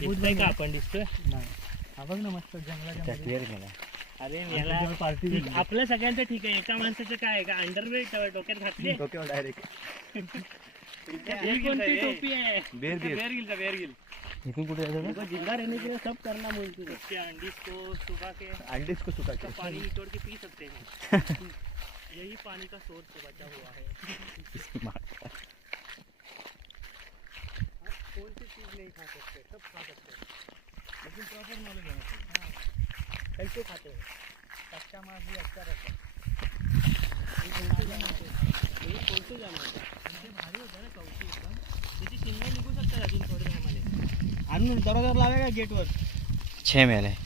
दिसतोय का आपण दिसतोय हा बघ ना मस्त जंगलाच्या अरे याला आपलं सगळ्यांचं ठीक आहे, एका माणसाचं काय आहे का अंडरवेट डोक्यात घातली डोक्यावर डायरेक्ट कोणती टोपी आहे बेरगिल इथून कुठे जायचं जिंदा रहने के लिए सब करना बोलते हैं उसके अंडीज को सुखा के पानी निचोड़ के पी सकते हैं यही पानी का सोर्स से बचा हुआ है कौन सी चीज नहीं खा सकते, सब खा सकते हैं, लेकिन प्रॉपर नॉलेज होना चाहिए कैसे खाते हैं। कच्चा मांस भी अच्छा रहता है, कोणते जाणार म्हणजे भारी होतं ना कवची एकदम, त्याची शिंगे निघू शकतात अजून थोड्या टायमाने. आणून दरवाजावर लावाय का गेटवर 6 मेल आहे.